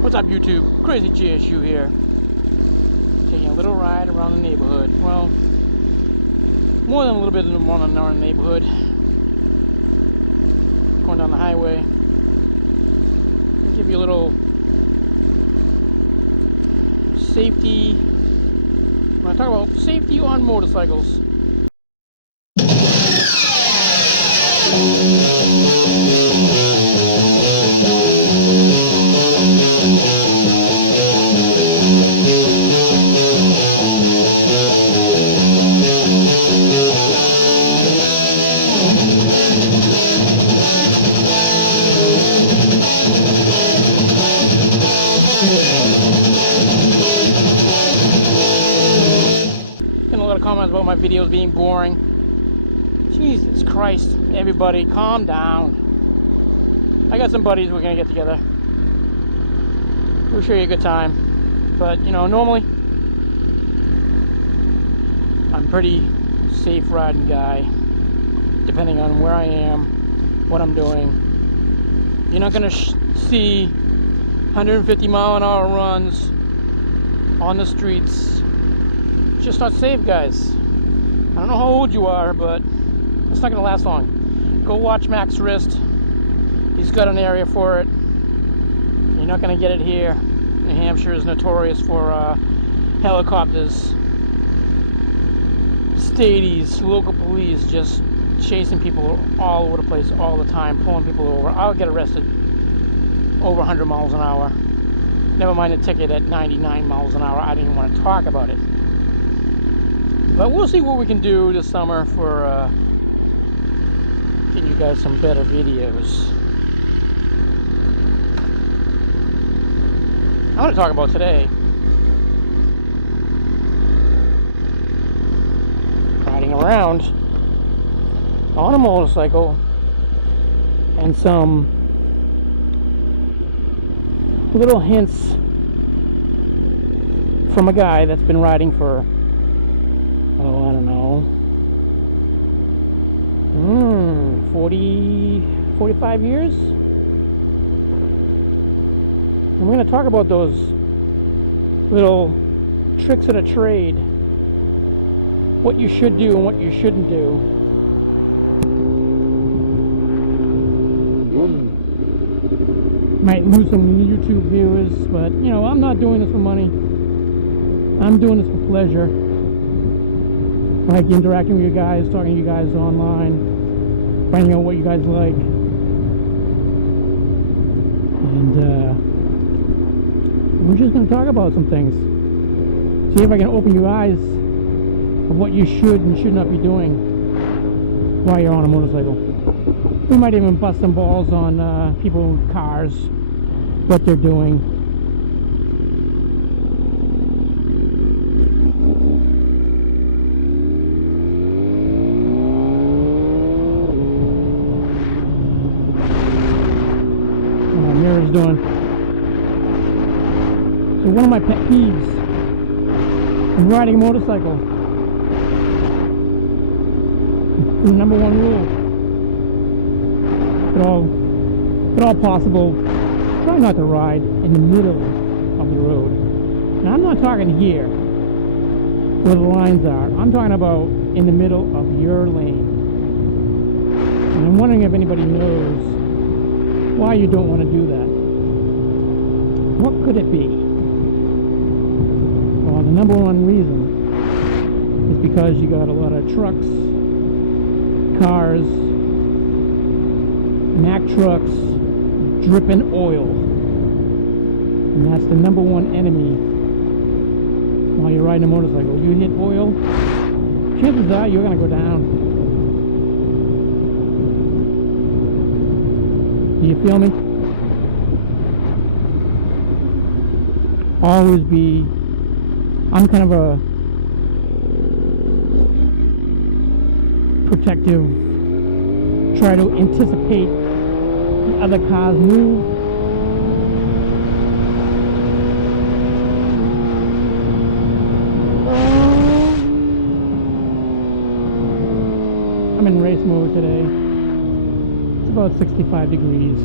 What's up, YouTube? Crazy GSU here. Taking a little ride around the neighborhood. Well, more than a little bit around the neighborhood. Going down the highway. I'll give you a little safety. I'm going to talk about safety on motorcycles. Getting a lot of comments about my videos being boring. Jesus Christ, everybody calm down. I got some buddies we're gonna get together. We'll show you a good time. But you know, normally I'm pretty safe riding guy, depending on where I am, what I'm doing. You're not gonna see 150-mile-an-hour runs on the streets. It's just not safe, guys. I don't know how old you are, but it's not gonna last long. Go watch Max Wrist. He's got an area for it. You're not gonna get it here. New Hampshire is notorious for helicopters, stadies, local police just chasing people all over the place all the time, pulling people over. I'll get arrested over 100 miles an hour. Never mind a ticket at 99 miles an hour. I didn't even want to talk about it. But we'll see what we can do this summer for getting you guys some better videos. I want to talk about today riding around on a motorcycle and some little hints from a guy that's been riding for, oh, I don't know, 45 years. I'm going to talk about those little tricks of the trade, what you should do and what you shouldn't do. Might lose some YouTube viewers, but you know, I'm not doing this for money. I'm doing this for pleasure. Like interacting with you guys, talking to you guys online, finding out what you guys like. And we're just going to talk about some things. See if I can open your eyes of what you should and should not be doing while you're on a motorcycle. We might even bust some balls on people with cars, what they're doing. What my mirror's doing. So one of my pet peeves in riding a motorcycle, the number one rule, if at all possible, try not to ride in the middle of the road. Now I'm not talking here where the lines are. I'm talking about in the middle of your lane. And I'm wondering if anybody knows why you don't want to do that. What could it be? Well, the number one reason is because you got a lot of trucks, cars, Mack trucks dripping oil, and that's the number one enemy while you're riding a motorcycle. You hit oil, chances are you're gonna go down. Do you feel me? Always be, I'm kind of a protective, try to anticipate the other cars move. I'm in race mode today. It's about 65 degrees.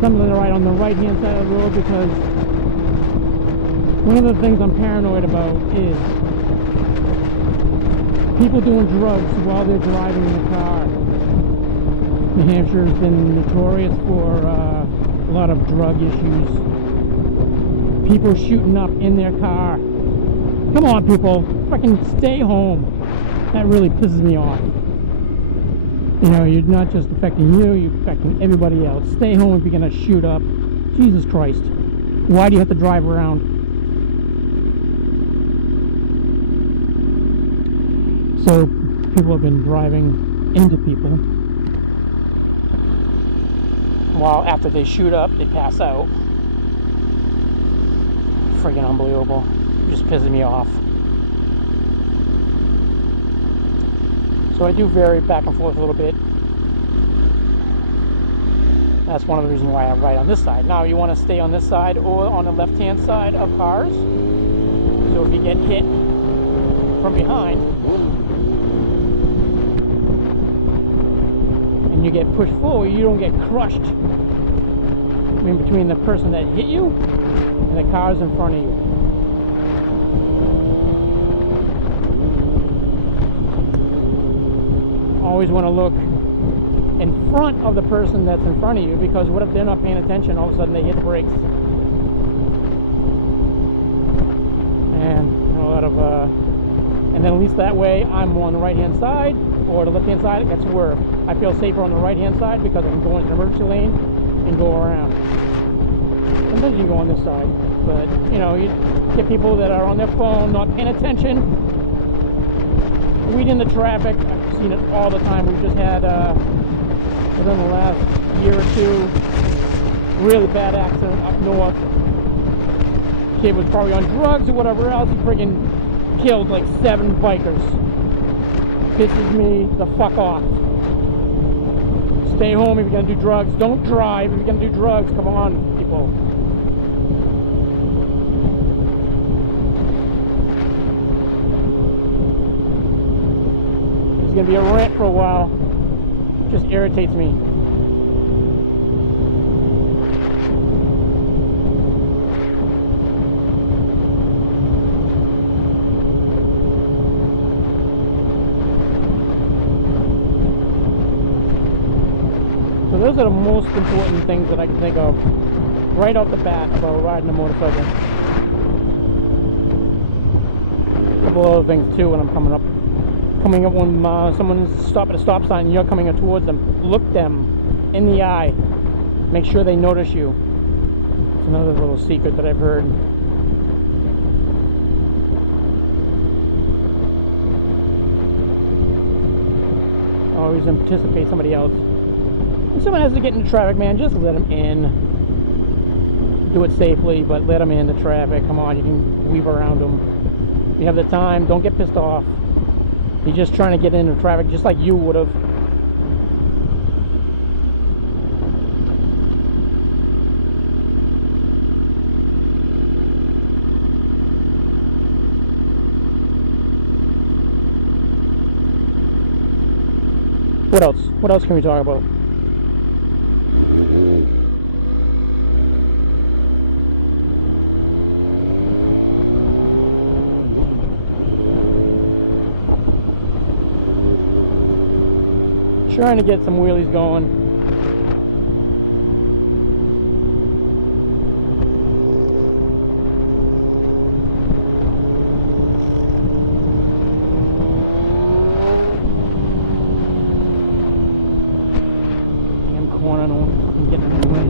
sometimes I ride on the right-hand side of the road because one of the things I'm paranoid about is people doing drugs while they're driving in the car. New Hampshire has been notorious for a lot of drug issues. People shooting up in their car. Come on, people, fucking stay home. That really pisses me off. You know, you're not just affecting you, you're affecting everybody else. Stay home if you're gonna shoot up. Jesus Christ. Why do you have to drive around? So, people have been driving into people. While after they shoot up, they pass out. Friggin' unbelievable. Just pisses me off. So I do vary back and forth a little bit. That's one of the reasons why I ride on this side. Now you want to stay on this side or on the left-hand side of cars. So if you get hit from behind and you get pushed forward, you don't get crushed in between the person that hit you and the cars in front of you. Always want to look in front of the person that's in front of you, because what if they're not paying attention, all of a sudden they hit the brakes and a lot of and then at least that way I'm on the right hand side or the left hand side. That's where I feel safer, on the right hand side, because I can go into the emergency lane and go around. Sometimes you can go on this side, but you know, you get people that are on their phone not paying attention, weeding the traffic. I've seen it all the time. We've just had within the last year or two, really bad accident up north. Kid was probably on drugs or whatever else. He friggin' killed like 7 bikers. Pisses me the fuck off. Stay home if you're gonna do drugs. Don't drive if you're gonna do drugs. Come on, people. It's gonna be a rant for a while. Just irritates me. So those are the most important things that I can think of right off the bat about riding a motorcycle. A couple other things too when I'm coming up when someone's stopping at a stop sign and you're coming up towards them. Look them in the eye. Make sure they notice you. It's another little secret that I've heard. Always anticipate somebody else. If someone has to get into traffic, man, just let them in. Do it safely, but let them in the traffic. Come on, you can weave around them. You have the time. Don't get pissed off. You're just trying to get into traffic just like you would have. What else? What else can we talk about? Trying to get some wheelies going. Damn corner, no one fucking getting in the way.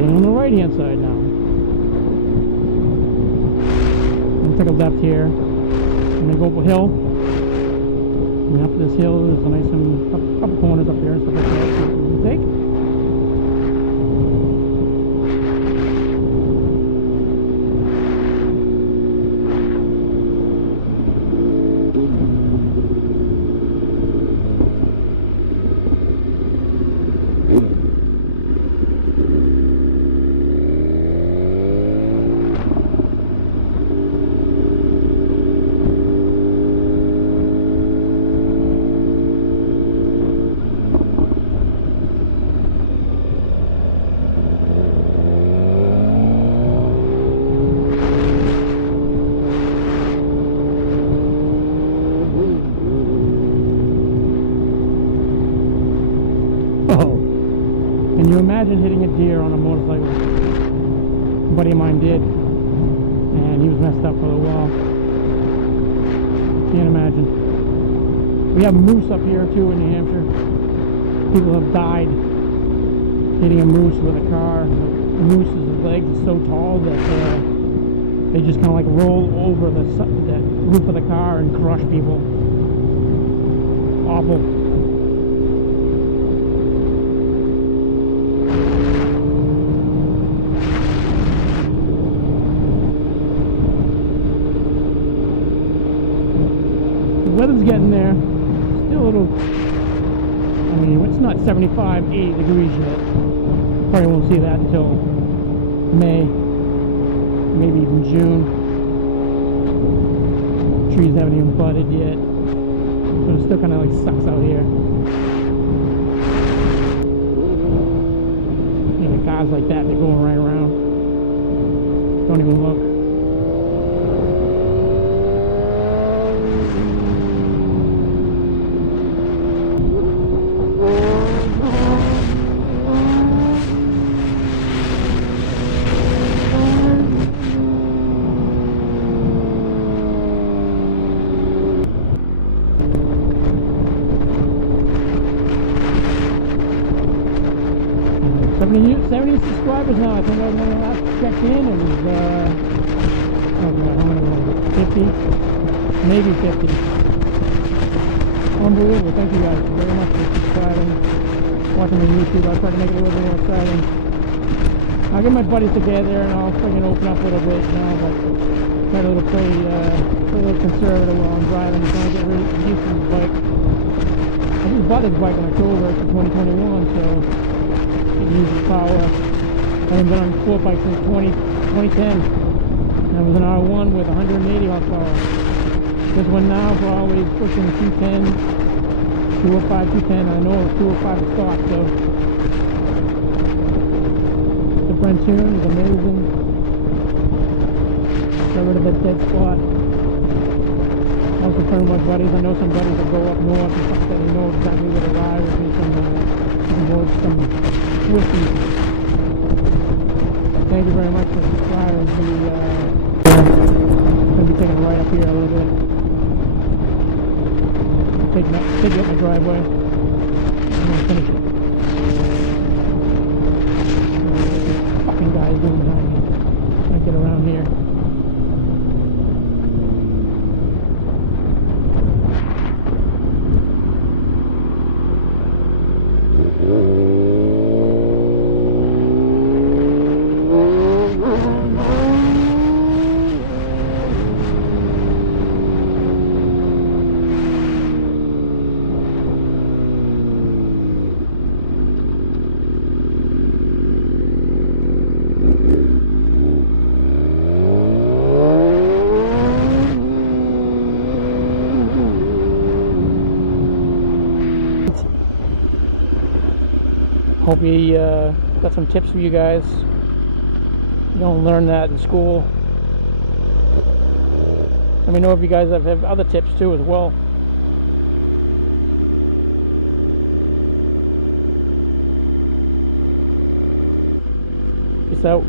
Staying on the right hand side now. I'm gonna take a left here. I'm gonna go up a hill. And up this hill there's a nice couple corners up there and stuff like that. So I'm gonna take. Can you imagine hitting a deer on a motorcycle? A buddy of mine did, and he was messed up for a while. Can't imagine. We have moose up here too in New Hampshire. People have died hitting a moose with a car. The moose's legs are so tall that they just kind of like roll over the roof of the car and crush people. Awful. The weather's getting there. Still a little, I mean, it's not 75, 80 degrees yet. Probably won't see that until May, maybe even June. Trees haven't even budded yet. So it still kind of like sucks out here. You know, cars like that, they're going right around. Don't even look. 70 subscribers now. I think I was when I last checked in. It was, oh God, how many was it? 50? Maybe 50. Unbelievable. Thank you guys very much for subscribing, watching me on YouTube. I'll try to make it a little bit more exciting. I'll get my buddies together and I'll freaking open up a little bit now, but try to play a little conservative while I'm driving. I'm trying to get used to this bike. I just bought this bike in October for 2021, so uses power. I haven't been on a sport bike since 2010. And I was an R1 with 180 horsepower. This one now probably pushing 210, 205, 210. I know it's 205 to start, so the front tune is amazing. Got rid of that dead spot. Also friend with my buddies. I know some buddies that go up north and stuff that they know exactly where to ride with me. Some whiskey. Thank you very much for subscribing to the going to be taking a ride up here a little bit. Take up my driveway. I'm going to finish it. This fucking guy is doing behind me. Can't get around here. Hope we got some tips for you guys. You don't learn that in school. Let me know if you guys have other tips too as well. Peace out.